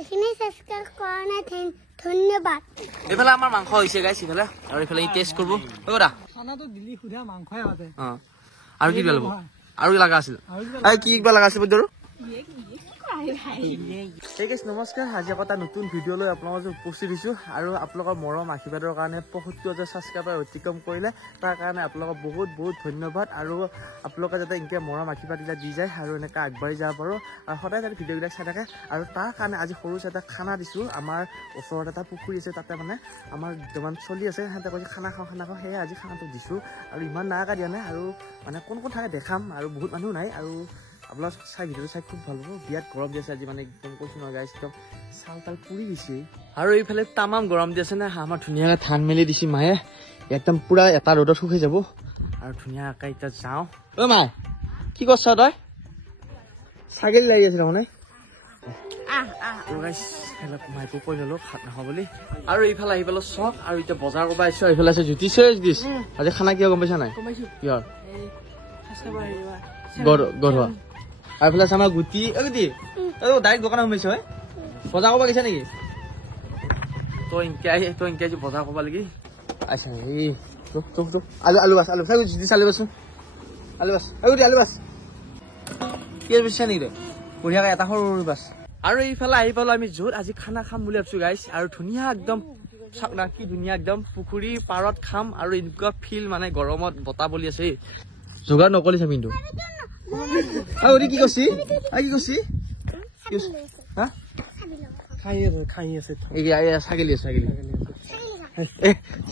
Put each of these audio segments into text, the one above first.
এখানে সাবস্ক্ৰাইব কৰা নাই ধন্যবাদ এফালে আমাৰ মাংস হৈছে গাইছ ইফালে আৰু ইফালে টেষ্ট কৰিব ওৰা খানাটো দিলি খুদা মাংসই আছে আৰু কি লাগিব আৰু লাগা আছিল এই কি কিবা লাগা আছে বদৰু ঠিক আছে নমস্কাৰ আজি এটা নতুন ভিডিঅ' লৈ আপোনালোকক উপস্থিত দিছোঁ আৰু আপোনালোকৰ মৰম আশীৰ্বাদৰ কাৰণে ৭৫,০০০ ছাবস্ক্ৰাইবাৰ অতিক্ৰম কৰিলে তাৰ কাৰণে আপোনালোকক বহুত বহুত ধন্যবাদ আৰু আপোনালোকে যাতে এনেকৈ মৰম আশীৰ্বাদবিলাক দি যায় আৰু এনেকৈ আগবাঢ়ি যাব পাৰোঁ আৰু সদায় যাতে ভিডিঅ'বিলাক চাই থাকে আৰু তাৰ কাৰণে আজি সৰু এটা খানা দিছোঁ আমাৰ ওচৰত এটা পুখুৰী আছে তাতে মানে আমাৰ দুটামান চলি আছে সিহঁতে কৈছে খানা খাওঁ সেয়ে আজি খানাটো দিছোঁ আৰু ইমান ডাঙৰকৈ দিয়া নাই আৰু মানে কোন কোন থাকে দেখাম আৰু বহুত মানুহ নাই আৰু আপোনাৰ চাই ভিডিঅ'টো চাই খুব ভাল পাব বিয়াত গৰম দি আছে আজি মানে একদম কৈছোঁ নহয় গাইছ একদম চাল তাল পুৰি গৈছে আৰু এইফালে তামাম গৰম দি আছে না আমাৰ ধুনীয়াকৈ ধান মেলি দিছে মায়ে একদম পুৰা এটা ৰ'দত শুকাই যাব আৰু ধুনীয়াকৈ এতিয়া যাওঁ অ' মায়ে কি কৰিছ তই ছাগলী লাগি আছে তাৰমানে মাইকো কৈ ল'লো খাত নাখাওঁ বুলি আৰু এইফালে আহি পেলাই চক আৰু এতিয়া বজাৰ কৰিব আহিছোঁ এইফালে আছে জ্যোতি দিছ আজি খানা কিয় গম পাইছা নাই কিহৰ গঢ়োৱা আৰু এইফালে আছে আমাৰ গুটি গুটি ডাইৰেক্ট দোকানত সোমাইছ বজাৰ কৰিব গৈছা নেকি তই ইনকে আজি বজাৰ কৰিব লাগি আচ্ছা এই আলু আলু বাছ আলু চাই জ্যোতি চালি বাচোন আলু বাছ গুটি আলু বাছ কি বুজিছা নেকি তই বঢ়িয়াকৈ এটা সৰু সৰু বাছ আৰু এইফালে আহি পালো আমি য'ত আজি খানা খাম বুলি ভাবিছো গাইছ আৰু ধুনীয়া একদম চাওক না কি ধুনীয়া একদম পুখুৰী পাৰত খাম আৰু এনেকুৱা ফিল মানে গৰমত বতাহ বলি আছে যোগাৰ নকলি চাম কিন্তু কি কৈছি কি কৈছি ছাগলী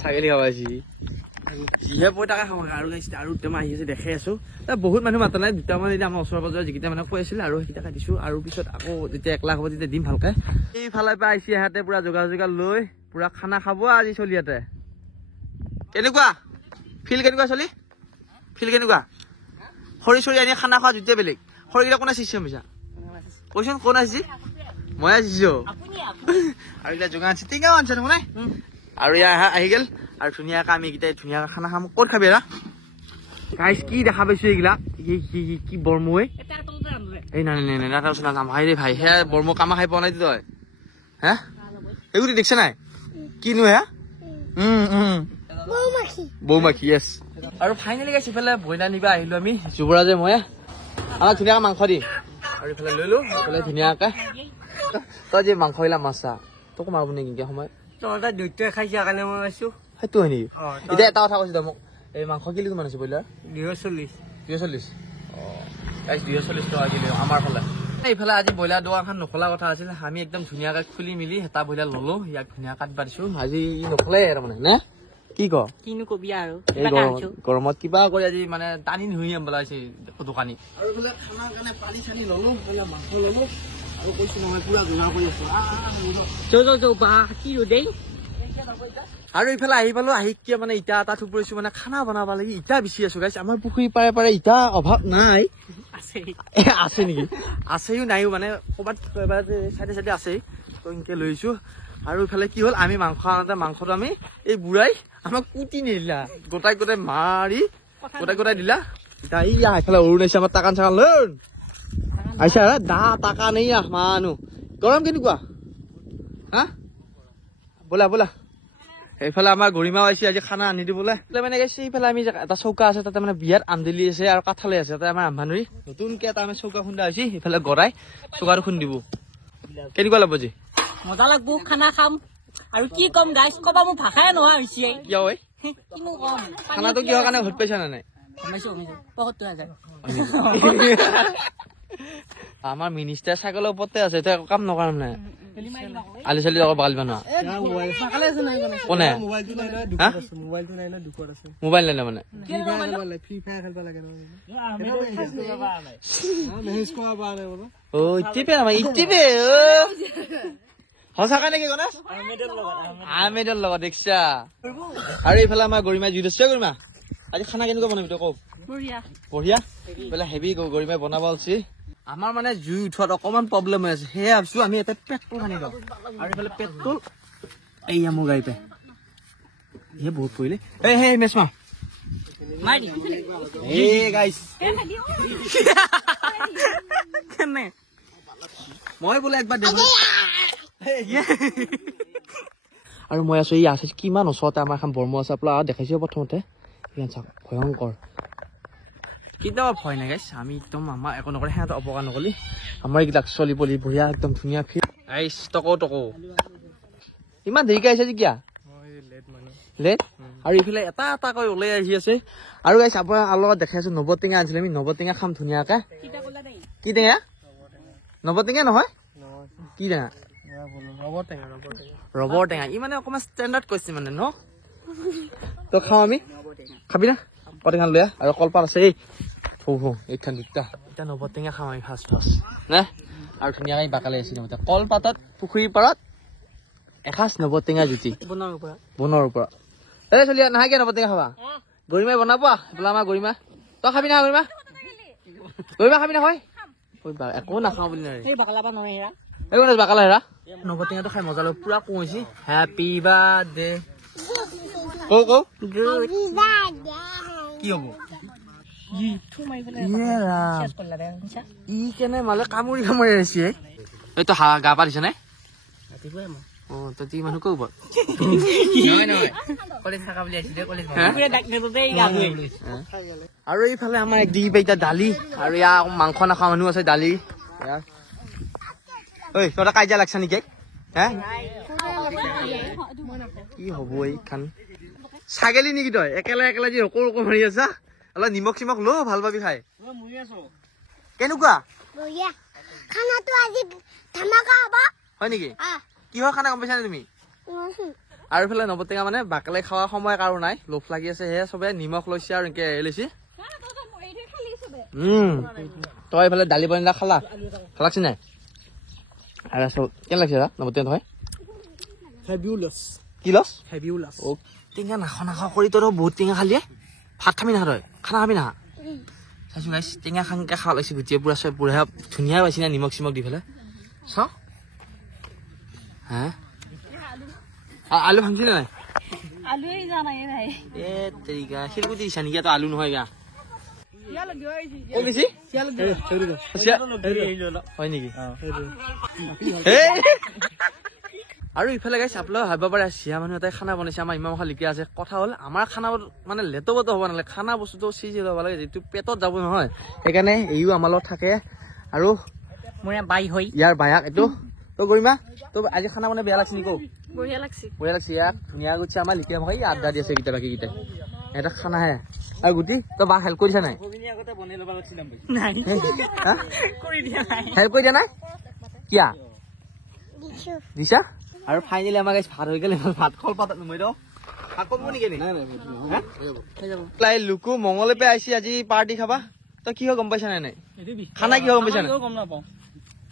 ছাগলী খাবাইছি যিহে পইতাকে খাব আৰু গাইছে আৰু দুটামান আহি আছে দেখাই আছো বহুত মানুহ মাতা নাই দুটামান এতিয়া আমাৰ ওচৰে পাজৰে যিকেইটা মানে কৈ আছিলে আৰু সেইকেইটাকে দিছো আৰু পিছত আকৌ যেতিয়া 1 লাখ হ'ব তেতিয়া দিম ভালকে এইফালে পৰা আহিছে ইহঁতে পুৰা যোগাৰ লৈ পুৰা খানা খাব আজি চলি ইয়াতে কেনেকুৱা ফিল কেনেকুৱা চলি ফিল কেনেকুৱা খৰি চৰি আনি খানা খোৱা যুদ্ধে বেলেগ খৰিকেইটা কোনে চিছে মিছা কৈছোন কোন আহিছে মই আহিছো আৰু এতিয়া যোগান আছে টিঙা আনছে নাই আৰু ইয়াৰ আহি গেল আৰু ধুনীয়াকৈ আমি এইকেইটাই ধুনীয়াকৈ খানা খাম ক'ত খাবি এৰা গাইছ কি দেখা পাইছো এইগিলা কি বৰমৈ এই নাই নাই নাই তাৰপিছত নাযাম ভাই ৰে ভাই সেয়া বৰমৈ কামা খাই পোৱা নাই তই হে এইগুটি দেখিছে নাই কিনো হে বৌমাখি য়েছ আৰু ফাইনেলি গাইছ ইফালে বইলা নিবা আহিলো আমি যুৱৰাজে মই আমাক ধুনীয়াকৈ মাংস দি আৰু ইফালে লৈ লো ইফালে ধুনীয়াকৈ তই যে মাংস বিলাক মাছা তোকো মাৰিব নেকি সময় দুইটাই খাইছে কাৰণে মই আছো সেইটো হয় নেকি এতিয়া এটা কথা কৈছো মোক এই মাংস কিলো কিমান আছে ব্ৰইলাৰ 240 240 টকা কিলো আমাৰ ফালে এইফালে আজি ব্ৰইলাৰ দোকানখন নখোলা কথা আছিল আমি একদম ধুনীয়াকৈ খুলি মেলি এটা ব্ৰইলাৰ ললো ইয়াক ধুনীয়া কাটবা দিছো আজি নখোলে তাৰমানে নে কি ক কিনো কবি আৰু গৰমত কিবা কৰি আজি মানে টানি ধুই পেলাইছে দোকানী আৰু এইফালে খানাৰ কাৰণে পানী চানি ললো মাংস ললো আৰু কৈছো নহয় পুৰা গুণা কৰি আছো আৰু এইফালে আহি পালো আহি কিয় মানে ইটা এটা থুপ পৰিছো মানে খানা বনাব লাগি ইটা বিচি আছো গাইছ আমাৰ পুখুৰী পাৰে পাৰে ইটা অভাৱ নাই আছে নেকি আছেও নাইও মানে ক'ৰবাত চাইডে চাইডে আছে তো এনেকে লৈছো আৰু ইফালে কি হ'ল আমি মাংস আনোতে মাংসটো আমি এই বুঢ়াই আমাক কুটি নিদিলা গোটাই মাৰি গোটাই দিলা এতিয়া এইফালে অৰুণাইছে আমাৰ টাকান চাকান লৈ আহিছা টাকা নেই মানুহ গৰম কেনেকুৱা হা ব'লা এইফালে আমাৰ গৰিমাও আহিছে আজি খানা আনি দিবলৈ মানে গৈছে এইফালে আমি এটা চৌকা আছে তাতে মানে বিয়াত আমদেলি আছে আৰু কাঠালে আছে তাতে আমাৰ আম্ভানুৰি নতুনকে এটা আমি চৌকা খুন্দা হৈছে এইফালে গড়াই চৌকাটো খুন্দিব কেনেকুৱা লাগব যি মজা লাগব খানা খাম আৰু কি কম গাইছ কবা মোৰ ভাষাই নোহোৱা হৈছে কিয় ঐ কিনো কম খানাটো কিহৰ কাৰণে ভোট পাইছা নে নাই আমাৰ মিনিষ্টাৰ চাইকেলৰ ওপৰতে আছে এতিয়া একো কাম নকৰাম নাই আলি চালি আকৌ বাগাল বনোৱা কোনে মোবাইল নাই মানে সঁচাকৈ নেকি গণেশ আহমেদৰ লগত দেখিছা আৰু এইফালে আমাৰ গৰিমাই জুই দিছে গৰিমা আজি খানা কেনেকুৱা বনাবি তই কওক বঢ়িয়া বোলে হেভি গৰিমাই বনাব আছে আমাৰ মানে জুই উঠোৱাত অকমান প্ৰব্লেম হৈ আছে সেয়ে ভাবিছো আমি এটা পেট্ৰল সানি দিওঁ আৰু এইফালে পেট্ৰল এইয়া মোৰ গাড়ী পাই বহুত পৰিলে এই মেচমা মই বোলে একবাৰ আৰু মই আছো এই আছে কিমান ওচৰতে আমাৰ এখন বৰ্ম আছে আপোনাক দেখাইছো প্ৰথমতে ইমান চাওক ভয়ংকৰ কেতিয়াবা ভয় নাই গাইছ আমি একদম আমাৰ একো নকৰে সিহঁতে অপকাৰ নকলি আমাৰ এইবিলাক চলি পলি বঢ়িয়া একদম ধুনীয়া ফিট আইচ টকো ইমান দেৰিকে আহিছে যে কিয়া লেট আৰু ইফালে এটা এটাকৈ ওলাই আহি আছে আৰু গাইছ আপোনাৰ লগত দেখাই আছো নৱটেঙা আনিছিলে আমি নৱটেঙা খাম ধুনীয়াকে কি টেঙা নৱটেঙা নহয় কি টেঙা ৰবৰ টেঙা ই মানে অকণমান ষ্টেণ্ডাৰ্ড কৈছে মানে ন তো খাওঁ আমি খাবি না কটেঙা লৈ আৰু কলপাত আছে এই এইখান দুটা এতিয়া নৱটেঙা খাওঁ আমি ফাৰ্ষ্ট নে আৰু ধুনীয়াকৈ বাকালে আছে নৱটেঙা কলপাতত পুখুৰীৰ পাৰত এসাঁজ নৱটেঙা জুতি বনৰ ওপৰত এই চলি নাহে কিয় নৱটেঙা খাবা গৰিমাই বনাব বোলা আমাৰ গৰিমা তই খাবি না গৰিমা খাবি না হয় একো নাখাওঁ বুলি নোৱাৰি এই বাকালা হেৰা নৱটেঙাটো খাই মজা লগ পুৰা কুঁহিছি হেপী বাৰ্থডে কৌ কি হব ই কেনে মালে কামুৰি আহিছে এইটো গা পা দিছে নাই অ তই মানুহ কব আৰু এইফালে আমাৰ এক দি এতিয়া দালি আৰু ইয়াৰ মাংস নাখোৱা মানুহ আছে দালি ঐ তহঁতে কাজিয়া লাগছা নেকি হে কি হব এইখান ছাগলী নেকি তই একেলা যি ৰকৌ মাৰি আছা অলপ নিমখ চিমখ ল ভাল পাবি খাই কেনেকুৱা হয় নেকি কিহৰ খানা গম পাইছা নে তুমি আৰু এইফালে নৱটেঙা মানে বাকলে খোৱা সময় কাৰো নাই লোভ লাগি আছে সেয়ে চবে নিমখ লৈছে আৰু এনেকে লৈছে তই এইফালে দালি বনিলা খালাকছি নাই আৰু কেনে লাগিছে নৱটেঙা হয় কি লছ টেঙা নাখাওঁ কৰি তই বহুত টেঙা খালি ভাত খাবি না তই খানা খাবি না চাইছো গাইছ টেঙা খাংকে খাব লাগিছে গুটিয়ে পুৰা চব পুৰা ধুনীয়া পাইছি না নিমখ চিমখ দি পেলাই চাওঁ হা আলু ভাঙছি নে নাই শিলগুটি দিছা নেকি আলু নহয় গা হয় নেকি আৰু ইফালে গাইছে আপোনালোকে ভাবিব পাৰে চিয়া মানুহ এটাই খানা বনাইছে আমাৰ ইমান মখা লিখি আছে কথা হ'ল আমাৰ খানা মানে লেতবত হ'ব নালাগে খানা বস্তুটো চিজি ল'ব লাগে যিটো পেটত যাব নহয় সেইকাৰণে এইও আমাৰ লগত থাকে আৰু মোৰ বাই হয় ইয়াৰ বায়াক এইটো তই গৰিমা তই আজি খানা বনাই বেয়া লাগছে নেকি বঢ়িয়া লাগছে ইয়াক ধুনীয়া গুটি আমাৰ লিখি আমাক এই আড্ডা দি আছে কেইটা বাকী কেইটাই এটা খানাহে আৰু গুটি তই বাক হেল্প কৰিছা নাই হেল্প কৰি দিয়া নাই কিয়া দিছা আৰু ফাইনেলি আমাৰ গাইছ ভাত হৈ গ'লে ভাত কল পাতত নুমাই দিওঁ ভাত কম নেকি লুকু মঙলে পে আহিছে আজি পাৰ্টি খাবা তই কি হয় গম পাইছা নাই খানা কি হয় গম পাইছা নাই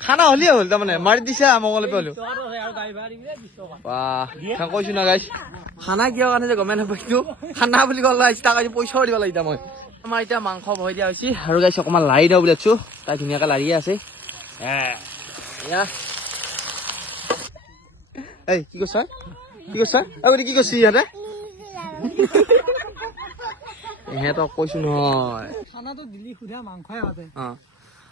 খানা হলিয়ে হ'ল তাৰমানে মাৰি দিছা মঙলে পে হলো কৈছো না গাইছ খানা কিয় কাৰণে যে গমেই নাপাইছো খানা বুলি ক'লে আহিছে তাক আজি পইচাও দিব লাগিব মই আমাৰ এতিয়া মাংস বহাই দিয়া হৈছে আৰু গাইছ অকণমান লাৰি দিওঁ বুলি ভাবিছো তাই ধুনীয়াকে লাৰিয়ে আছে এই কি কৈছা কি কৈছি ইহঁতে ইহঁতক কৈছো নহয়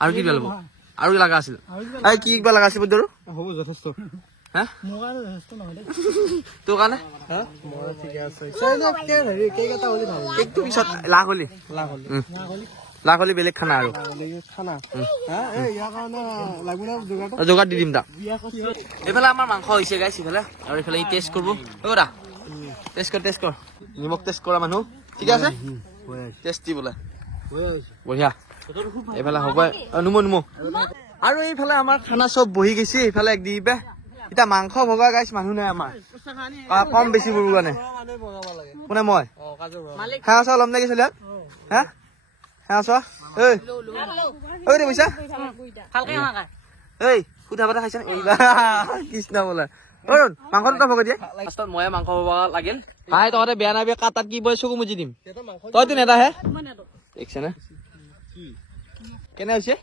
আৰু কি ল'ব আৰু কি লগা আছিল কি কিবা লগা আছিল বুদ্ধৰু হ'ব যথেষ্ট তোৰ কাৰণে লাখ হলি বেলেগ খানা আৰু যোগাৰ দি দিম তাক এইফালে আমাৰ মাংস হৈছে গাইছ ইফালে আৰু এইফালে টেষ্ট কৰিব টেষ্ট কৰ নিমখ টেষ্ট কৰা মানুহ ঠিক আছে টেষ্টি বোলে বঢ়িয়া এইফালে হ'ব নুমো আৰু এইফালে আমাৰ খানা চব বহি গৈছে এইফালে এক দিবে এতিয়া মাংস ভগা গাইছ মানুহ নাই আমাৰ কম বেছি বৰু কাৰণে কোনে মই খাই চোৱা ল'ম নে কি চলি হা হা চোৱা ঐ দে পইচা এই সুধা পাতা খাইছা কৃষ্ণ বোলে মাংসটো তই ভগাই দিয়ে লাষ্টত ময়ে মাংস ভগা লাগিল ভাই তহঁতে বেয়া নাবি কাটাত কি বয় চকু মুজি দিম তইতো নেতাহে দেখিছে নে কেনে হৈছে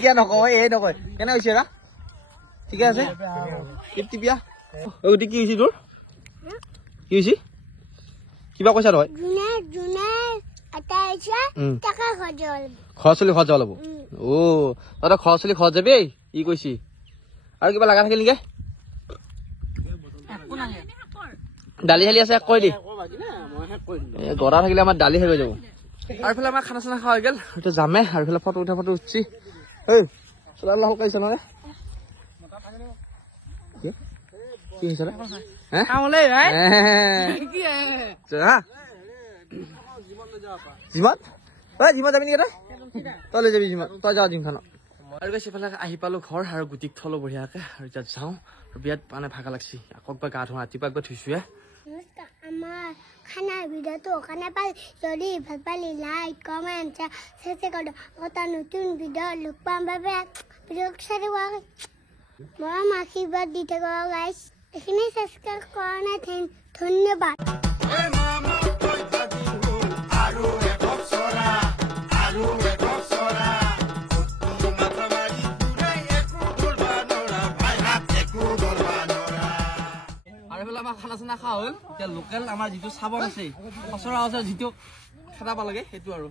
কিয় নকওঁ এই নকয় কেনে হৈছে ৰা ঠিকে আছে টিপিয়া কি হৈছে তোৰ কি হৈছে কিবা কৈছা তই খৰচ চলি খৰচ যাব লাগব অ তই খৰচ চলি খৰচ যাবি ই কৈছি আৰু কিবা লগা থাকিল নেকি দালি চালি আছে কৈ দি গড়া থাকিলে আমাৰ দালি শেষ হৈ যাব আৰু এইফালে আমাৰ খানা চানা খোৱা হৈ গ'ল এতিয়া যামে আৰু এইফালে ফটো উঠছি ঐ চোলা শুকাইছে নহয় কি হৈছে জিমত জিমত যাবি নেকি তই লৈ যাবি জিমত তই যাওঁ জিমখানত আৰু সেইফালে আহি পালো ঘৰ আৰু গুটিক থলো বঢ়িয়াকে আৰু এতিয়া যাওঁ আৰু বিয়াত মানে ভাগা লাগছি আকৌ একবাৰ গা ধোৱা ৰাতিপুৱা একবাৰ ধুইছোৱে নমস্কাৰ আমাৰ খানাৰ ভিডিঅ'টো কাৰণে পাল যদি ভাল পালি লাইক কমেণ্ট শ্বেয়াৰ কৰি দিয়ক এটা নতুন ভিডিঅ' লগ পাম বাবে ভিডিঅ' চাই মৰম আশীৰ্বাদ দি থাকক গাইছ এইখিনি ছাবস্ক্ৰাইব কৰা নাই ধন্যবাদ আমাৰ খানা চানা খোৱা হ'ল এতিয়া লোকেল আমাৰ যিটো চাবন আছে সচৰাচৰ যিটো খানা পাব লাগে সেইটো আৰু